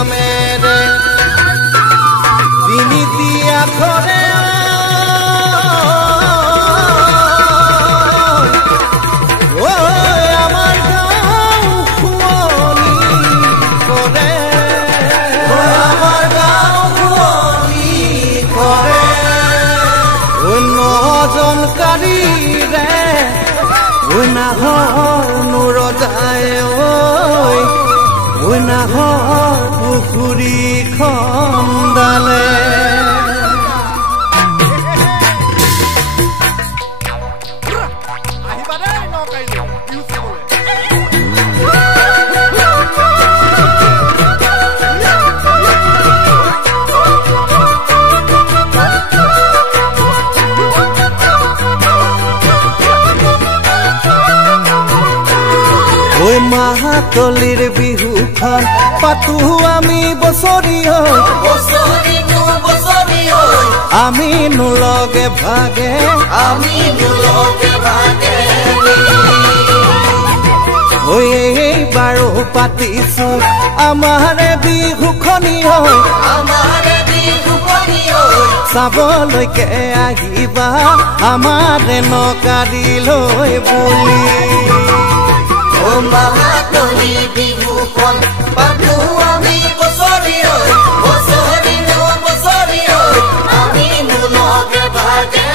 নামেৰে তিনিটি আখৰে আমাৰ গাঁও শুৱনি কৰে আমাৰ গাঁও শুৱনি কৰে নজন কাৰীৰে নাহৰ নূৰ যায় নাহৰ পুখুৰী খন্দালে মাহাতলিৰ বিহুখন পাতো আমি বছৰি আমি নুলগে ভাগে বাৰু পাতিছো আমাৰে বিহুখনি চাবলৈকে আহিবা আমাৰে নকাৰিলৈ বুলি মাহাতলি বিহুখন পাতো আমি বছৰি আমি নুলগে ভাগে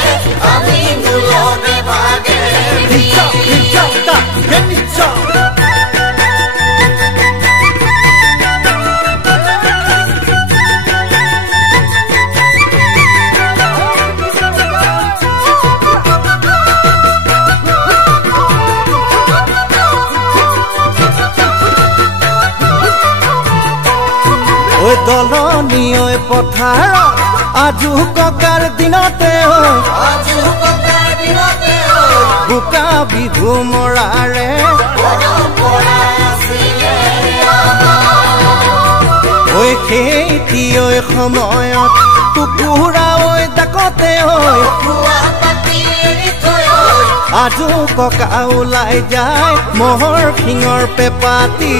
দলনি পথাৰত আজু ককাৰ দিনতে বোকা বিহু মৰাৰে খেতি সময়ত কুকুৰা ডাকতে আজু ককা ওলাই যায় মহৰ শিঙৰ পেপাতি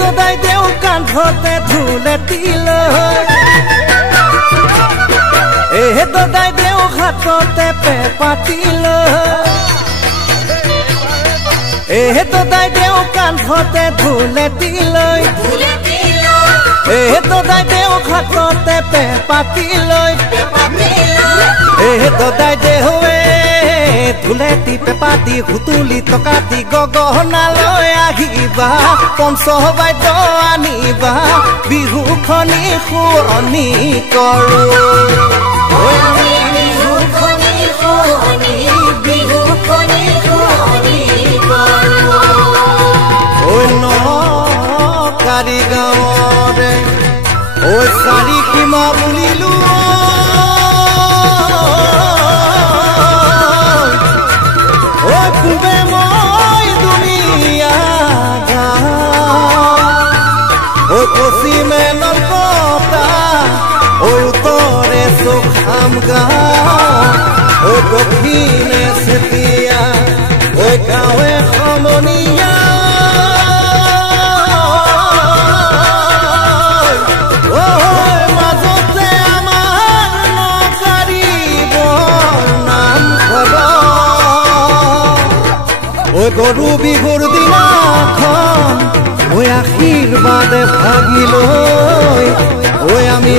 দদাই দেও কান্ধতে ধুলে তিল দদাই দেও হাততে পেপাতিল দদাই দেও কান্ধতে ধুলে তিল দদাই দেও হাততে পেপাতিল দদাই দেহুৱে ধুলেটি পেপাতি হুতুলি টকাটি গগনালৈ আহিবা পঞ্চ বাদ্য আনিবা বিহুখনি শুৱনি কৰো নকাৰী গাঁৱৰে চাৰি সীমা বুলিলো কুবে মই দুনিয়া পশ্চিমে নলকতা উত্তৰে চোখাম গাঁও দক্ষিণে চেতিয়া গাঁৱে সমনীয়া মাজতে আমাৰ নকাৰী নাম গৰু বিহুৰ দিনাখন আশীৰ্বাদে ভাগিলৈ আমি